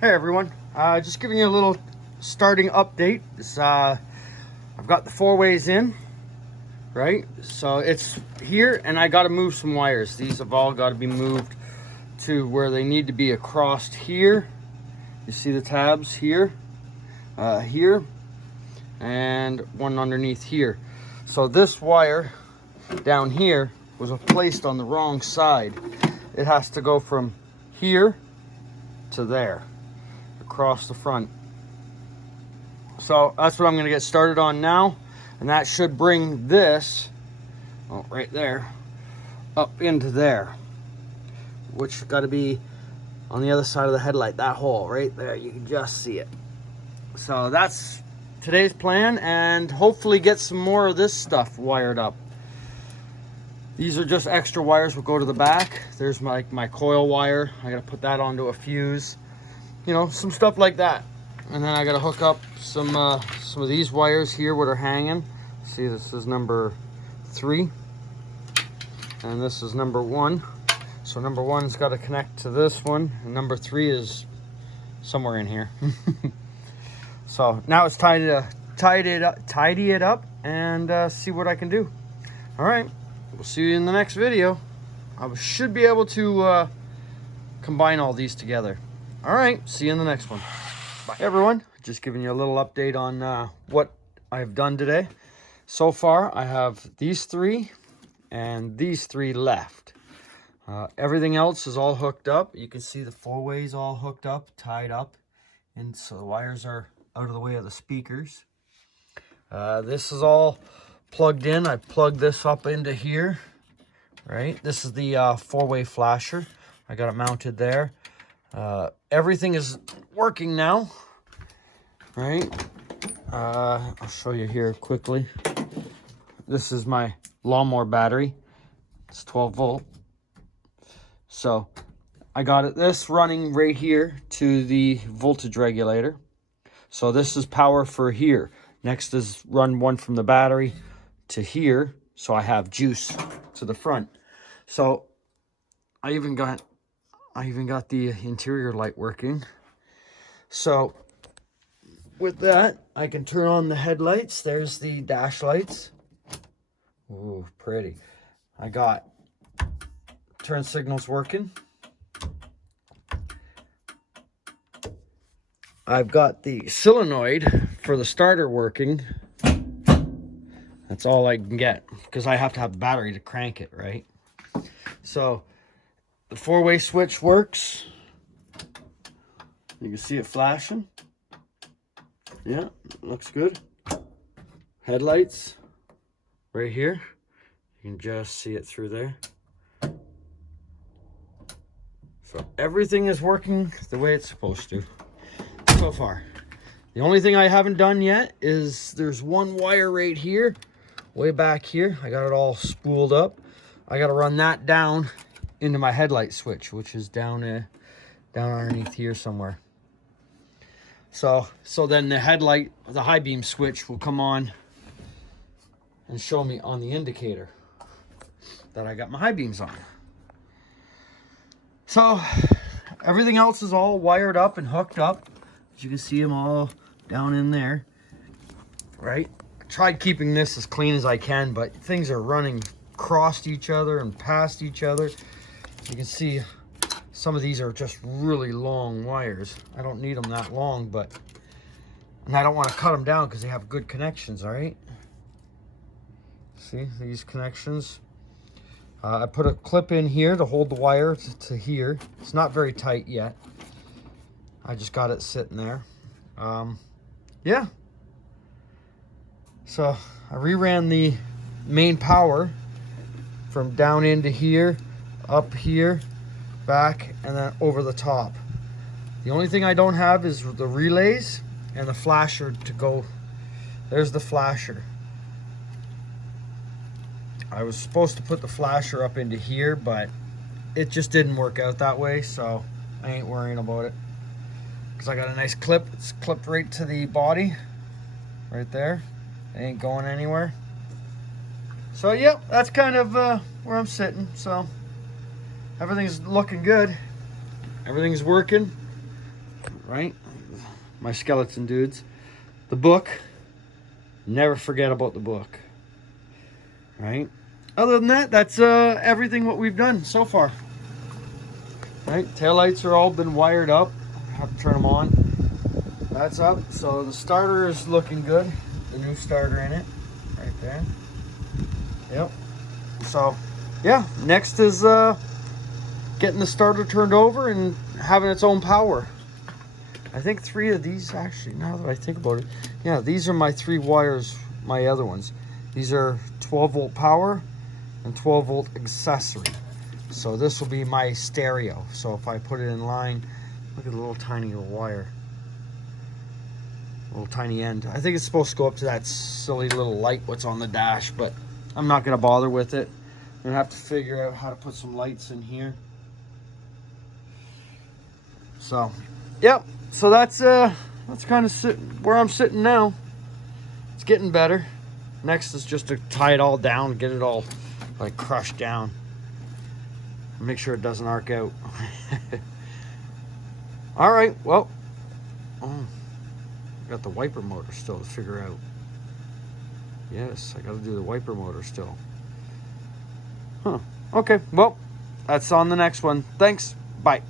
Hey everyone, just giving you a little starting update. I've got the 4-ways in, right? So it's here and I got to move some wires. These have all got to be moved to where they need to be across here. You see the tabs here, here, and one underneath here. So this wire down here was placed on the wrong side. It has to go from here to there, across the front. So that's what I'm going to get started on now, and that should bring this, oh, right there, up into there, which got to be on the other side of the headlight. That hole right there, you can just see it. So that's today's plan, and hopefully get some more of this stuff wired up. These are just extra wires will go to the back. There's my coil wire. I got to put that onto a fuse, you know, some stuff like that. And then I got to hook up some of these wires here what are hanging. See, this is number 3 and this is number 1. So number 1's got to connect to this one, and number 3 is somewhere in here. So now it's time to tidy it up and see what I can do. All right, we'll see you in the next video. I should be able to combine all these together. All right, see you in the next one. Bye. Hey everyone, just giving you a little update on what I've done today. So far, I have these 3 and these 3 left. Everything else is all hooked up. You can see the 4-ways all hooked up, tied up, and so the wires are out of the way of the speakers. This is all plugged in. I plugged this up into here, right? This is the 4-way flasher. I got it mounted there. Everything is working now, right? I'll show you here quickly. This is my lawnmower battery. It's 12 volt. So I got this running right here to the voltage regulator. So this is power for here. Next is run one from the battery to here, so I have juice to the front. So I even got the interior light working. So with that, I can turn on the headlights. There's the dash lights. Ooh, pretty. I got turn signals working. I've got the solenoid for the starter working. That's all I can get because I have to have a battery to crank it, right? So the 4-way switch works. You can see it flashing. Yeah, looks good. Headlights right here. You can just see it through there. So everything is working the way it's supposed to so far. The only thing I haven't done yet is there's one wire right here, way back here. I got it all spooled up. I got to run that down into my headlight switch, which is down underneath here somewhere. So then the headlight, the high beam switch will come on and show me on the indicator that I got my high beams on. So everything else is all wired up and hooked up. As you can see them all down in there, right? I tried keeping this as clean as I can, but things are running across each other and past each other. You can see some of these are just really long wires. I don't need them that long, and I don't want to cut them down because they have good connections, all right? See these connections? I put a clip in here to hold the wire to here. It's not very tight yet. I just got it sitting there. Yeah. So I reran the main power from down into here, up here, back, and then over the top. The only thing I don't have is the relays and the flasher to go. There's the flasher. I was supposed to put the flasher up into here, but it just didn't work out that way, so I ain't worrying about it. Because I got a nice clip. It's clipped right to the body, right there. It ain't going anywhere. So, yep, that's kind of where I'm sitting. So, everything's looking good. Everything's working. right? My skeleton dudes. The book. Never forget about the book. Right? Other than that, that's everything what we've done so far. Right? Taillights are all been wired up. I have to turn them on. That's up. So the starter is looking good. The new starter in it. Right there. Yep. So, yeah. Next is getting the starter turned over and having its own power. I think 3 of these, actually, now that I think about it, yeah, these are my 3 wires, my other ones. These are 12 volt power and 12 volt accessory. So this will be my stereo. So if I put it in line, look at the little tiny wire. Little tiny end. I think it's supposed to go up to that silly little light what's on the dash, but I'm not going to bother with it. I'm going to have to figure out how to put some lights in here. So, yep. So that's kind of where I'm sitting now. It's getting better. Next is just to tie it all down, get it all like crushed down. Make sure it doesn't arc out. All right, well, I got the wiper motor still to figure out. Yes, I got to do the wiper motor still. Huh. Okay, well, that's on the next one. Thanks. Bye.